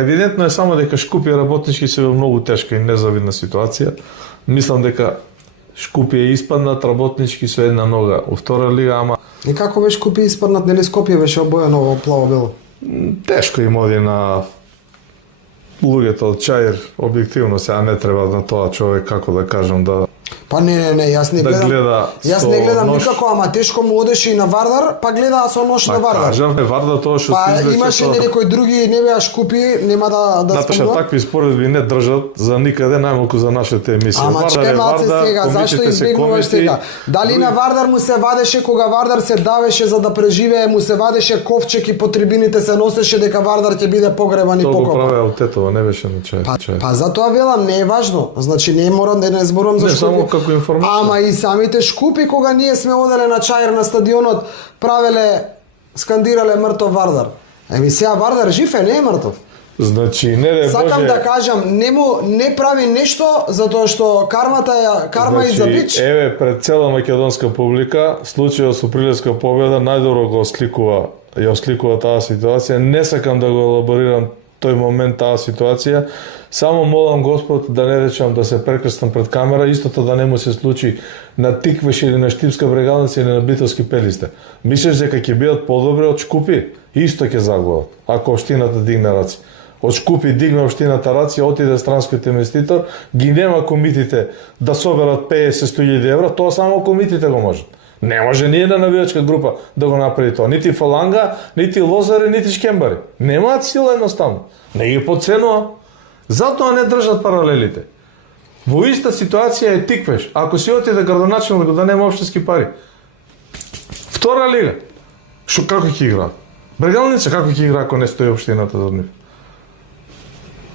Евидентно е само дека Шкупје работнички се во многу тешка и незавидна ситуација. Мислам дека Шкупје испаднат работнички со една нога во втора лига, ама И како беше Шкупје испаднат, нели Скопје беше обојано во плаво-бело? тешко им оди на луѓето од Чаир, објективно сега не треба на тоа човек, како да кажам, да Па не, јас не да гледам. гледа Јас со не гледам нож. никако, ама тешко му одеше и на Вардар, па гледа со нож на Вардар. Кажавме Вардар тоа што Па се извлече имаше тоа. некои други, не беа Шкупи, нема да Наташа, спомнам. такви споредби не држат за никаде, најмалку за нашите емисии. Ама Вардар чекај е малце Вардар, сега, зашто комитите се избегнуваш комити, сега? Дали на Вардар му се вадеше кога Вардар се давеше за да преживее, му се вадеше ковчег и по трибините се носеше дека Вардар ќе биде погребан и тоа го покопан? правеа од Тетова, не беше на Чаир. Па затоа велам, не е важно. Значи не морам да не зборувам за Не, само Шкупи. како информација. Ама и самите Шкупи кога ние сме оделе на Чаир на стадионот, правеле, скандирале мртов Вардар. Еми сега Вардар жив е, не е мртов. Значи, не де Сакам Боже... да кажам, не прави нешто затоа што карма и за бич. Еве, пред цела македонска публика, случајот со Прилеска победа најдобро го ја осликува таа ситуација. Не сакам да го елаборирам тој момент, таа ситуација. Само молам Господ да не речам да се прекрстам пред камера, истото да не му се случи на Тиквеш или на Штипска брегалница или на Битолски Пелисте. Мислиш дека ќе бидат подобри од Шкупи? Исто ќе загубат, ако општината дигне раци. Од Шкупи дигне општината раци, отиде странскиот инвеститор, ги нема комитите да соберат 50-100.000 евра, тоа само комитите го можат. Не може ни една навијачка група да го направи тоа. Нити Фаланга, нити Лозари, нити Шкембари. Немаат сила едноставно. Не ги подценува. Затоа не држат паралелите. Во иста ситуација е Тиквеш. Ако си отиде градоначелник да нема општински пари. Втора лига. Како ќе играат? Брегалница како ќе игра ако не стои општината за нив?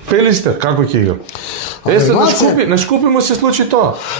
Пелистер како ќе игра? Е, се на Шкупи му се случи тоа.